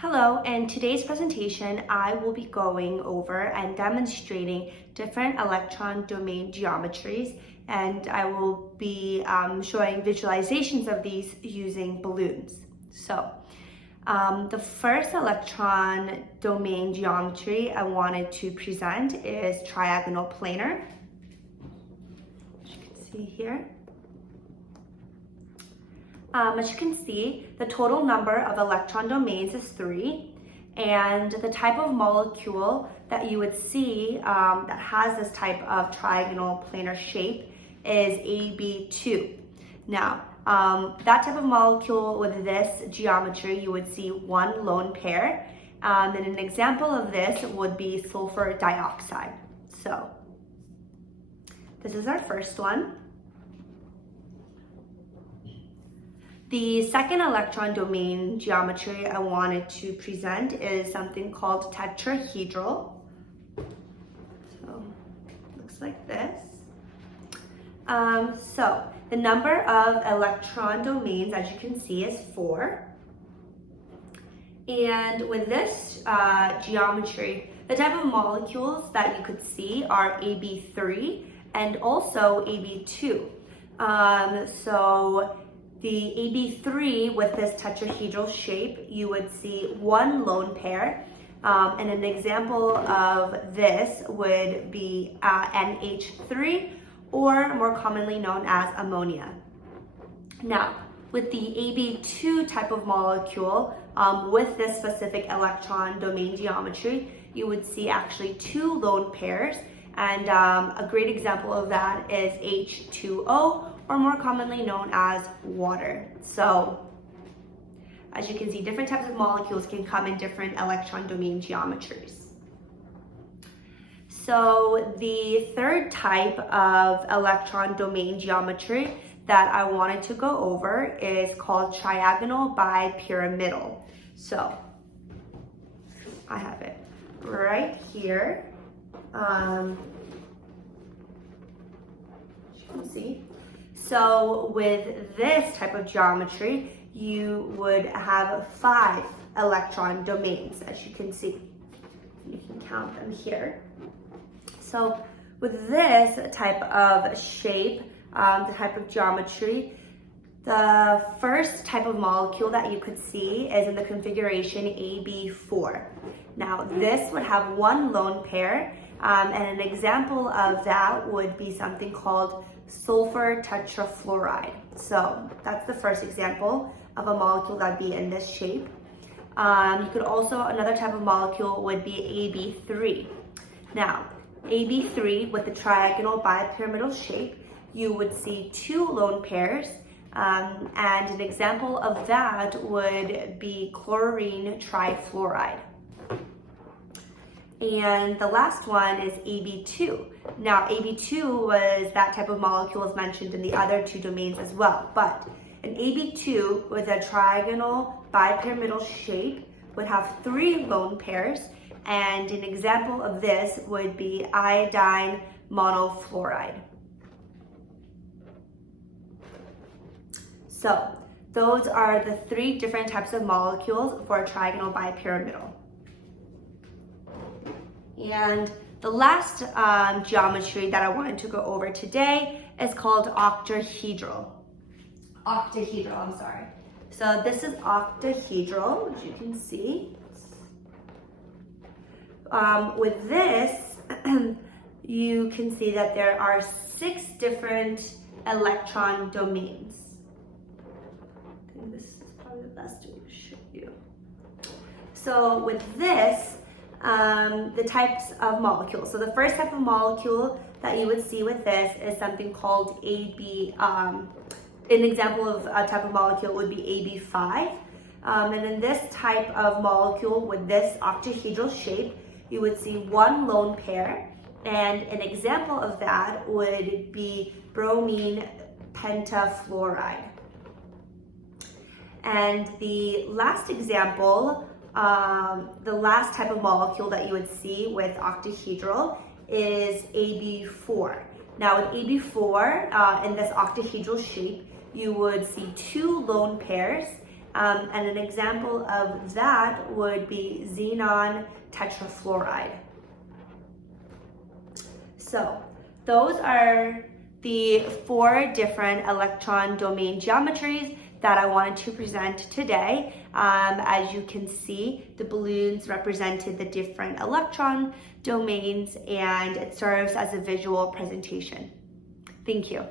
Hello, in today's presentation, I will be going over and demonstrating different electron domain geometries, and I will be showing visualizations of these using balloons. So, the first electron domain geometry I wanted to present is triagonal planar, as you can see here. As you can see, the total number of electron domains is 3, and the type of molecule that you would see that has this type of triagonal planar shape is AB2. Now, that type of molecule with this geometry, you would see one lone pair, and an example of this would be sulfur dioxide. So, this is our first one. The second electron domain geometry I wanted to present is something called tetrahedral. So, looks like this. So, the number of electron domains, as you can see, is 4. And with this geometry, the type of molecules that you could see are AB3 and also AB2. So, the AB3 with this tetrahedral shape, you would see one lone pair, and an example of this would be NH3, or more commonly known as ammonia. Now, with the AB2 type of molecule, with this specific electron domain geometry, you would see actually 2 lone pairs, and a great example of that is H2O, or more commonly known as water. So, as you can see, different types of molecules can come in different electron domain geometries. So, the third type of electron domain geometry that I wanted to go over is called triagonal bipyramidal. So, I have it right here. As you can see. So with this type of geometry, you would have 5 electron domains, as you can see. You can count them here. So with this type of shape, the type of geometry, the first type of molecule that you could see is in the configuration AB4. Now this would have one lone pair, and an example of that would be something called sulfur tetrafluoride. So that's the first example of a molecule that would be in this shape. You could also, another type of molecule would be AB3. Now, AB3 with the triagonal bipyramidal shape, you would see 2 lone pairs, and an example of that would be chlorine trifluoride. And the last one is AB2. Now, AB2 was that type of molecule as mentioned in the other 2 domains as well, but an AB2 with a triagonal bipyramidal shape would have 3 lone pairs, and an example of this would be iodine monofluoride. So, those are the 3 different types of molecules for a triagonal bipyramidal. And the last geometry that I wanted to go over today is called octahedral. So this is octahedral, as you can see. With this, you can see that there are 6 different electron domains. I think this is probably the best way to show you. So with this, the types of molecules. So the first type of molecule that you would see with this is something called AB. An example of a type of molecule would be AB5. And in this type of molecule with this octahedral shape, you would see one lone pair. And an example of that would be bromine pentafluoride. And the last example, the last type of molecule that you would see with octahedral is AB4. Now with AB4, in this octahedral shape, you would see 2 lone pairs, And an example of that would be xenon tetrafluoride. So those are the 4 different electron domain geometries that I wanted to present today. As you can see, the balloons represented the different electron domains, and it serves as a visual presentation. Thank you.